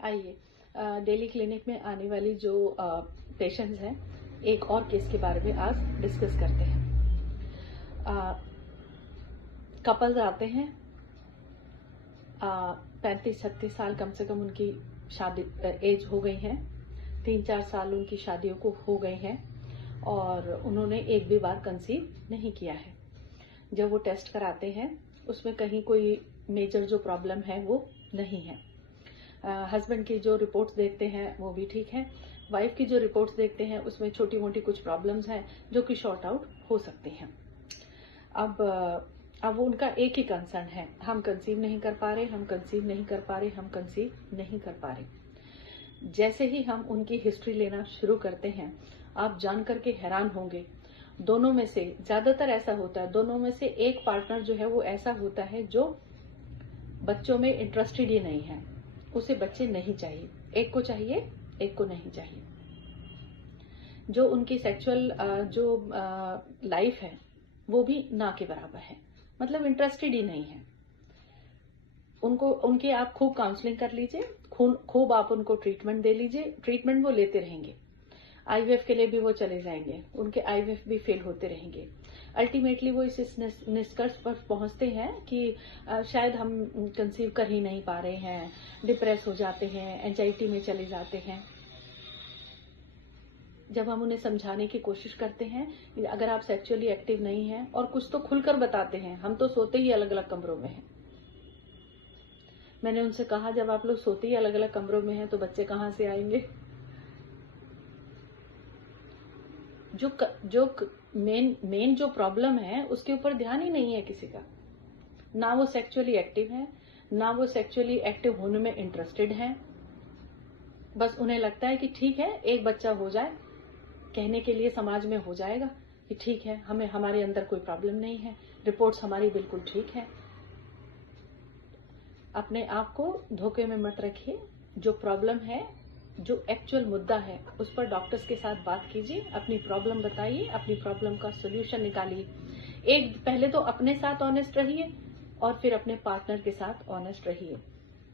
आइए daily clinic में आने वाली जो पेशेंट्स हैं, एक और केस के बारे में आज डिस्कस करते हैं। कपल्स आते हैं, 35-36 साल कम से कम उनकी शादी एज हो गई है, 3-4 साल उनकी शादियों को हो गए हैं और उन्होंने एक भी बार कंसीव नहीं किया है। जब वो टेस्ट कराते हैं उसमें कहीं कोई मेजर जो प्रॉब्लम है वो नहीं है। हस्बैंड की जो रिपोर्ट्स देखते हैं वो भी ठीक है, वाइफ की जो रिपोर्ट्स देखते हैं उसमें छोटी मोटी कुछ प्रॉब्लम्स हैं जो कि शॉर्ट आउट हो सकती हैं। अब उनका एक ही कंसर्न है, हम कंसीव नहीं कर पा रहे, हम कंसीव नहीं कर पा रहे, हम कंसीव नहीं कर पा रहे। जैसे ही हम उनकी हिस्ट्री लेना शुरू करते हैं, आप जान करके हैरान होंगे, दोनों में से ज्यादातर ऐसा होता है, दोनों में से एक पार्टनर जो है वो ऐसा होता है जो बच्चों में इंटरेस्टेड ही नहीं है, उसे बच्चे नहीं चाहिए, एक को चाहिए एक को नहीं चाहिए। जो उनकी सेक्सुअल जो लाइफ है वो भी ना के बराबर है, मतलब इंटरेस्टेड ही नहीं है। उनके आप खूब काउंसलिंग कर लीजिए, खूब आप उनको ट्रीटमेंट दे लीजिए, ट्रीटमेंट वो लेते रहेंगे, आईवीएफ के लिए भी वो चले जाएंगे, उनके आईवीएफ भी फेल होते रहेंगे। अल्टीमेटली वो इस निष्कर्ष पर पहुंचते हैं कि शायद हम कंसीव कर ही नहीं पा रहे हैं, डिप्रेस हो जाते हैं, एंजाइटी में चले जाते हैं। जब हम उन्हें समझाने की कोशिश करते हैं कि अगर आप सेक्सुअली एक्टिव नहीं हैं, और कुछ तो खुलकर बताते हैं, हम तो सोते ही अलग अलग कमरों में हैं। मैंने उनसे कहा जब आप लोग सोते ही अलग अलग कमरों में हैं तो बच्चे कहां से आएंगे? जो मेन जो प्रॉब्लम है उसके ऊपर ध्यान ही नहीं है किसी का। ना वो सेक्सुअली एक्टिव है, ना वो सेक्सुअली एक्टिव होने में इंटरेस्टेड है। बस उन्हें लगता है कि ठीक है, एक बच्चा हो जाए, कहने के लिए समाज में हो जाएगा कि ठीक है, हमारे अंदर कोई प्रॉब्लम नहीं है, रिपोर्ट्स हमारी बिल्कुल ठीक है। अपने आप को धोखे में मत रखिए। जो प्रॉब्लम है, जो एक्चुअल मुद्दा है, उस पर डॉक्टर्स के साथ बात कीजिए, अपनी प्रॉब्लम बताइए, अपनी प्रॉब्लम का सोल्यूशन निकालिए। पहले तो अपने साथ ऑनेस्ट रहिए और फिर अपने पार्टनर के साथ ऑनेस्ट रहिए।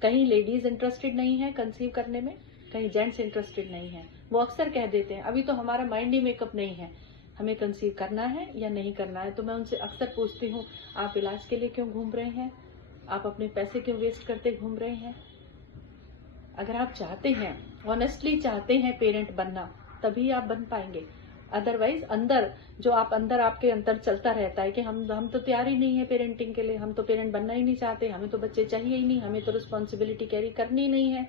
कहीं लेडीज इंटरेस्टेड नहीं है कंसीव करने में, कहीं जेंट्स इंटरेस्टेड नहीं है। वो अक्सर कह देते हैं अभी तो हमारा माइंड ही मेकअप नहीं है, हमें कंसीव करना है या नहीं करना है। तो मैं उनसे अक्सर पूछती हूँ, आप इलाज के लिए क्यों घूम रहे हैं? आप अपने पैसे क्यों वेस्ट करते घूम रहे हैं? अगर आप चाहते हैं, ऑनेस्टली चाहते हैं पेरेंट बनना, तभी आप बन पाएंगे। अदरवाइज अंदर आपके अंदर चलता रहता है कि हम तो तैयार ही नहीं है पेरेंटिंग के लिए, हम तो पेरेंट बनना ही नहीं चाहते, हमें तो बच्चे चाहिए ही नहीं, हमें तो रिस्पॉन्सिबिलिटी कैरी करनी ही नहीं है।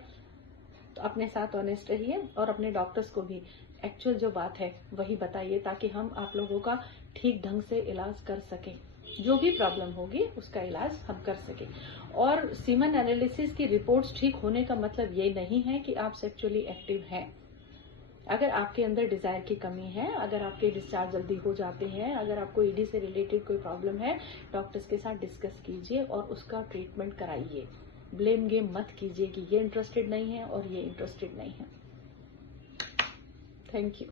तो अपने साथ ऑनेस्ट रहिए और अपने डॉक्टर्स को भी एक्चुअल जो बात है वही बताइए, ताकि हम आप लोगों का ठीक ढंग से इलाज कर सकें। जो भी प्रॉब्लम होगी उसका इलाज हम कर सकें। और सीमन एनालिसिस की रिपोर्ट्स ठीक होने का मतलब ये नहीं है कि आप सेक्सुअली एक्टिव हैं। अगर आपके अंदर डिजायर की कमी है, अगर आपके डिस्चार्ज जल्दी हो जाते हैं, अगर आपको ईडी से रिलेटेड कोई प्रॉब्लम है, डॉक्टर्स के साथ डिस्कस कीजिए और उसका ट्रीटमेंट कराइए। ब्लेम गेम मत कीजिए कि ये इंटरेस्टेड नहीं है और ये इंटरेस्टेड नहीं है। Thank you.